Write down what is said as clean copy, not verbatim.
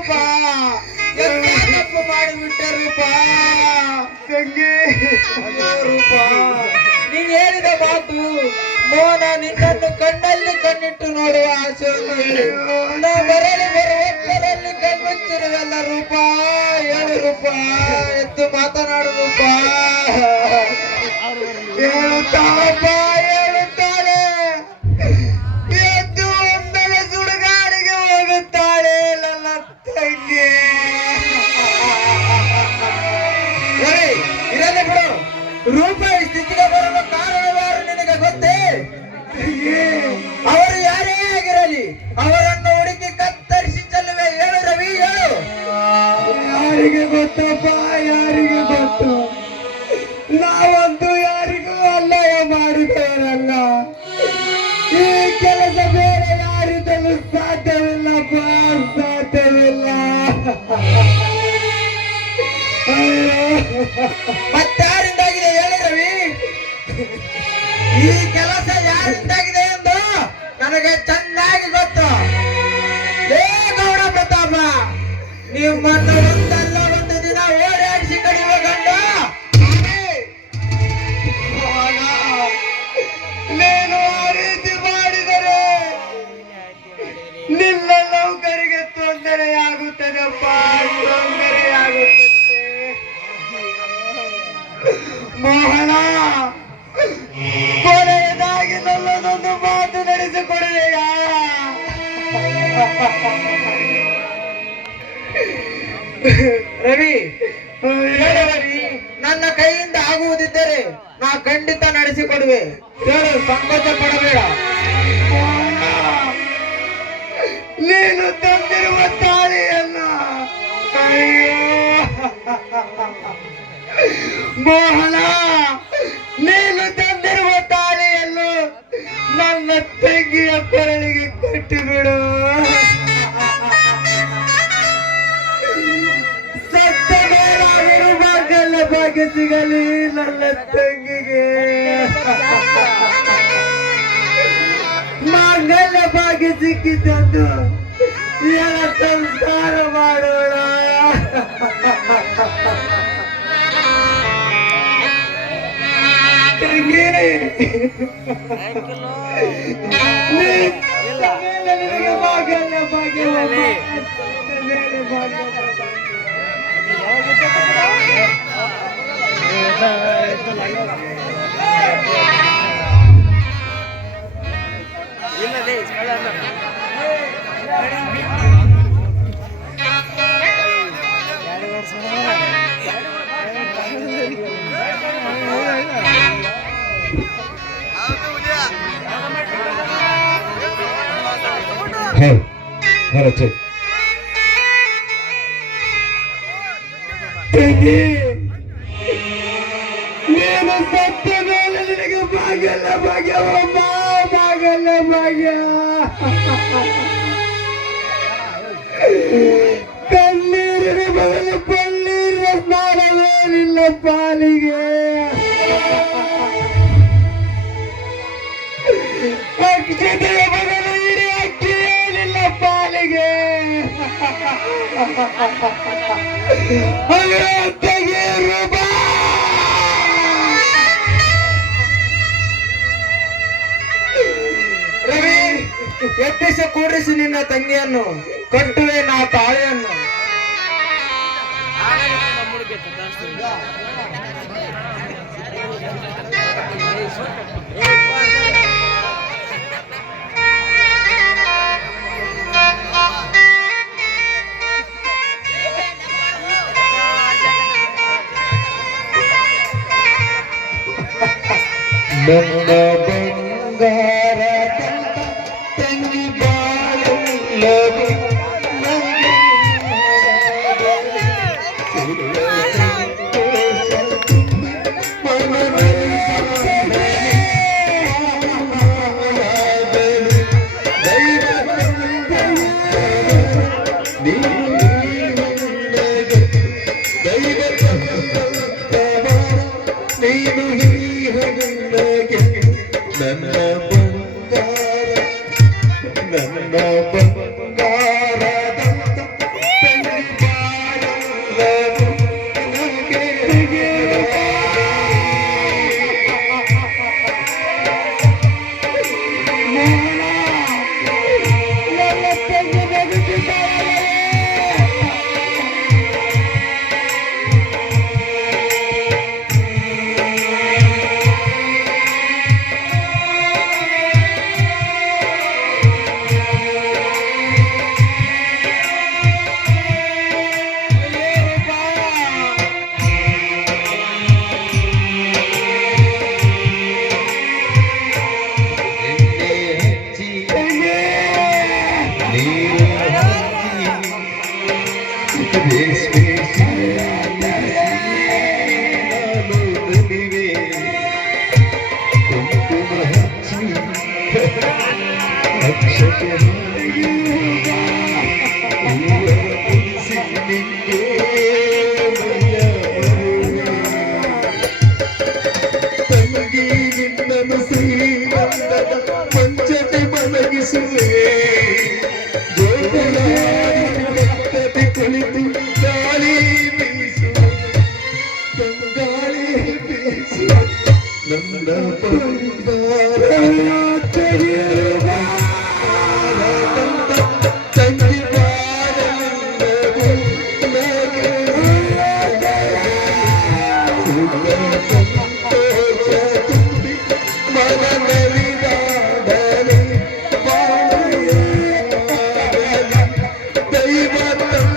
ರೂಪ ತಪ್ಪು ಮಾಡಿಬಿಟ್ಟೆ ರೂಪ. ತಂಗಿ ರೂಪ ನೀನ್ ಹೇಳಿದ ಮಾತು ಮೋಹನ ನಿನ್ನನ್ನು ಕಣ್ಣಲ್ಲಿ ಕಣ್ಣಿಟ್ಟು ನೋಡುವ ಆಸೆ ನಾ ಮರಳಿ ಬರುವಷ್ಟರಲ್ಲಿ ಕಣ್ಮುಚ್ಚಿರುವಲ್ಲ ರೂಪ. ಹೇಳು ರೂಪ, ಎದ್ದು ಮಾತನಾಡು ರೂಪ. ಹೇಳುತ್ತಾಳಪ್ಪ ಹೇಳುತ್ತಾಳೆ. ಎದ್ದು ಒಂದಲ ಸುಡುಗಾಡಿಗೆ ಹೋಗುತ್ತಾಳೆ ನನ್ನ ತಂಗಿ. ಇರಲಿ ಬಿಡು. ರೂಪ ಈ ಸ್ಥಿತಿಗೆ ಬರಲು ಕಾರಣವಾರು ನಿನಗೆ ಗೊತ್ತೇ? ಅವರು ಯಾರೇ ಆಗಿರಲಿ ಅವರನ್ನು ಹುಡುಕಿ ಕತ್ತರಿಸಿ ಚೆಲ್ಲುವೆ. ಹೇಳು ರವಿ, ಹೇಳು. ಯಾರಿಗೆ ಗೊತ್ತಪ್ಪ, ಯಾರಿಗೆ ಗೊತ್ತು? ನಾವಂತೂ ಯಾರಿಗೂ ಅಲ್ಲಯ ಮಾಡಿದವರಲ್ಲ. ಈ ಕೆಲಸ ಬೇರೆ ಯಾರಿದ್ದಲು ಸಾಧ್ಯವಿಲ್ಲಪ್ಪ, ಸಾಧ್ಯವಿಲ್ಲ. ಮತ್ತಾರಿಂದಾಗಿದೆ ಹೇಳು ರವಿ. ಈ ಕೆಲಸ ಯಾರಿಂದಾಗಿದೆ ಎಂದು ನನಗೆ ಚೆನ್ನಾಗಿ ಗೊತ್ತು. ಲೇ ಗೌಡ ಪ್ರತಾಪ, ನಿಮ್ಮನ್ನು ಒಂದಲ್ಲ ಒಂದು ದಿನ ಓಡಾಡಿಸಿ ಕಡಿಯುವ ಗಂಡ ನೀನು ಆ ರೀತಿ ಮಾಡಿದರೆ ನಿನ್ನ ನೌಕರಿಗೆ ತೊಂದರೆಯಾಗುತ್ತದೆಪ್ಪ, ತೊಂದರೆಯಾಗುತ್ತದೆ. ಮೋಹನ, ಕೊನೆಯದಾಗಿ ನನ್ನದೊಂದು ಮಾತು ನಡೆಸಿಕೊಡುವೆಯಾ? ರವಿ, ಹೇಳು ರವಿ. ನನ್ನ ಕೈಯಿಂದ ಆಗುವುದಿದ್ದರೆ ನಾ ಖಂಡಿತ ನಡೆಸಿಕೊಡುವೆ. ಹೇಳು, ಸಂಕೋಚ ಪಡಬೇಡ. ಮೋಹನ, ನೀನು ತಂದಿರುವ ತಾಳಿಯನ್ನ ಅಯ್ಯೋ ಮೋಹನ, ನೀನು ತಂದಿರುವ ತಾಳಿಯನ್ನು ನನ್ನ ತಂಗಿಯ ಕೊರಳಿಗೆ ಕಟ್ಟಿಬಿಡು. ಸತ್ತ ಮೇಲಾದರೂ ಮಾಂಗಲ್ಯ ಭಾಗ್ಯ ಸಿಗಲಿ ನನ್ನ ತಂಗಿಗೆ. ಮಾಂಗಲ್ಯ ಭಾಗ್ಯ ಸಿಕ್ಕಿದ್ದು ಎಲ್ಲ ಸಂಸಾರ ಮಾಡೋಣ. ತಂಗಿ, ನಿನಗೆ ಮಾಂಗಲ್ಯ ಭಾಗ್ಯ ತಂಗಿ, ನೀನು ಸತ್ತ ಮೇಲೆ ನಿನಗೆ ಮಾಂಗಲ್ಯ ಭಾಗ್ಯವಮ್ಮ, ಮಾಂಗಲ್ಯ ಭಾಗ್ಯ. ಕಣ್ಣೀರಿನ ಬದಲು ಪನ್ನೀರಿನ ಸ್ನಾನವೇ ನಿನ್ನ ಪಾಲಿಗೆ. ಅಕ್ಷತೆಯ ಬದಲು ಇಡೀ ಅಕ್ಕಿಯೇ ನಿನ್ನ ಪಾಲಿಗೆ. ಅಯ್ಯೋ ತೆಗೆ ರೂಪ. ರವಿ, ಎಬ್ಬಿಸಿ ಕೂಡಿಸಿ ನಿನ್ನ ತಂಗಿಯನ್ನು, ಕಟ್ಟುವೆ ನಾ ತಾಳೆಯನ್ನು. ನನ್ನ ಬಂಗಾರ ತಂಗಿ ಬಾಳಲ್ಲವೇ ನನ್ನ ಬಂಗಾರ ನನ್ನ ಬಂಗಾರದ ರೇಷ್ಮೆ ನಾನು ನಲಿವೆ ಕುಂಕುಮ ಹಚ್ಚಿ ಅಕ್ಷತೆ ಉಳಿಸಿ ನಿಂಗೆ ತಂಗಿ ನಿನ್ನನು ಶ್ರೀಗಂಧದ ಪಂಚತೆ ಮಲಗಿಸುವೆ ಜೋಗುಳಾಡಿ ಕುಳಿತು ಗಾಳಿ ಬೀಸು ತಂಗಾಳಿ ಬೀಸು ನನ್ನ ಬಂಗಾರ ತೆಗೆಯುವ ತಂಗಿ ಬಾಳಲಿಲ್ಲದು ನಗೆ ಸಂತೋಷ ತುಂಬಿ ಮನನರಿದಾಡಲಿ ಬಾಳೆಯಾಗಲಿ ದೈವ ತಂದ